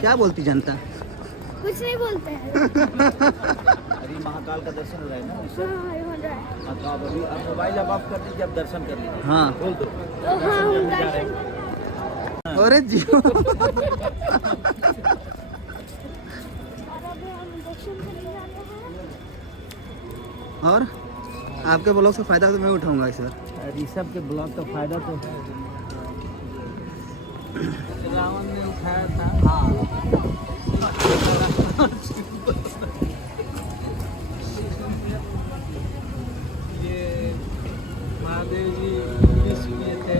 क्या बोलती जनता? कुछ नहीं बोलते हैं। अरे महाकाल का दर्शन हो रहा है ना इससे। हाँ, ये हो रहा है। हाँ, तो आप अभी आप मोबाइल अब ऑफ कर दीजिए, अब दर्शन कर लीजिए। हाँ। बोल दो। तो हाँ, हम दर्शन अरे जी और अभी हम दर्शन करने जाते हैं। और आपके ब्लॉग से फायदा तो मैं उठाऊंगा इस बार। ऋषभ के ब्लॉग का फायदा तो रावण ने उठाया था। हाँ। ये महादेव जी विष किए थे।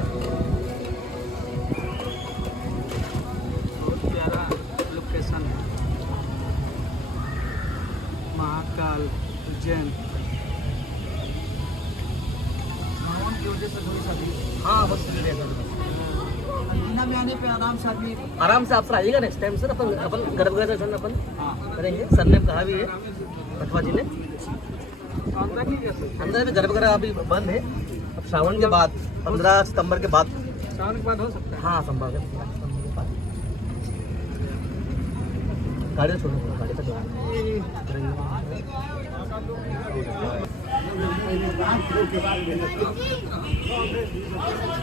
बहुत प्यारा लोकेशन है। महाकाल उज्जैन। सावन की वजह से थोड़ी सा भी। हाँ बस में आने पे आराम से आदमी आराम से आप सर आइएगा नेक्स्ट टाइम सर। अपन गर्भगृह दर्शन अपन करेंगे। सर ने कहा भी है, पटवा जी ने। अंदर में गर्भगृह अभी बंद है। अब सावन के बाद 15 सितंबर के बाद, सावन के बाद हो सकता है। हाँ संभव है। गाड़ी छोड़ो, गाड़ी तक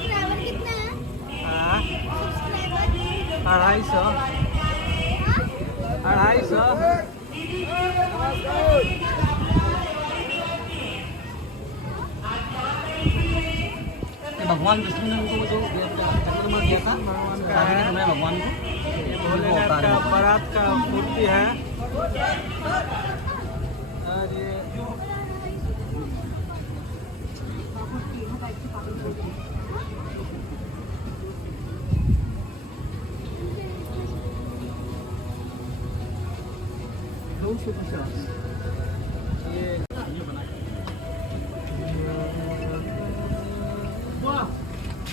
सब्सक्राइबर कितने हैं? 250 भगवान विष्णु ने उनको जो जन्म दिया था शादी के समय भगवान को भोलेनाथ का बारात का मूर्ति है। और ये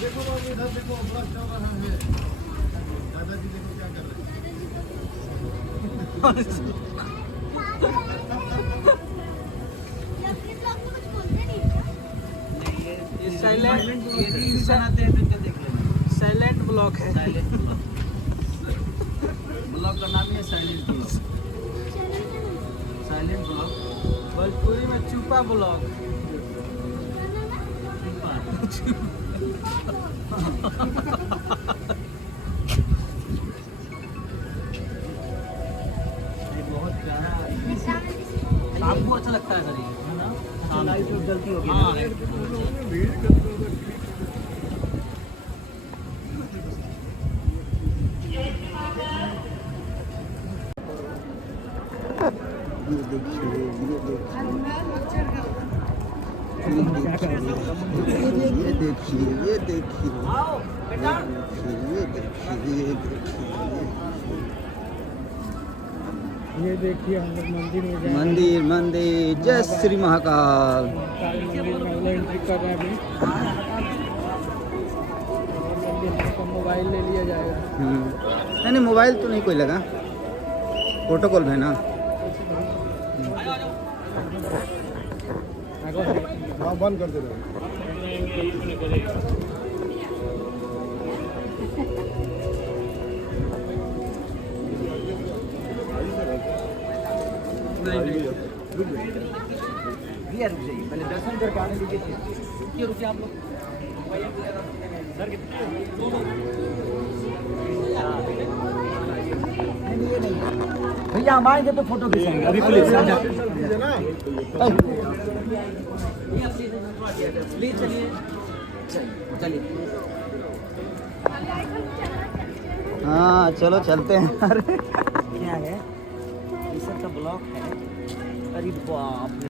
देखो बाबू इधर देखो, ब्लॉग चल रहा है। दादाजी देखो क्या कर ये अपने ब्लॉग में कुछ बोलते नहीं क्या? ये साइलेंट बनाते हैं, तो देख लेंगे। साइलेंट ब्लॉक है। साइलेंट ब्लॉक का नाम ही है silent block. Silent block Bhojpuri में चुपा ब्लॉक। बहुत प्यारा। आपको अच्छा लगता है सर ये, है ना? हाँ लाइट में गलती होगी। हाँ। ये देखिए, ये देखिए, ये देखिए हम लोग मंदिर में जा मंदिर मंदिर जय श्री महाकाल। मंदिर में एंट्री कर रहे हैं अभी। मंदिर का मोबाइल ले लिया जाएगा। नहीं नहीं, मोबाइल तो नहीं कोई लगा, प्रोटोकॉल है ना। हाँ, बंद कर दे रहे भैया रुक जाइए, पहले दर्शन करके आने दीजिए। क्यों रुके आप लोग? भैया हम आएंगे तो फोटो खींचेंगे। अभी प्लीज प्लीज चलिए चलिए। हाँ चलो चलते हैं। अरे क्या है? ये सब का ब्लॉक है। अरे बाप रे।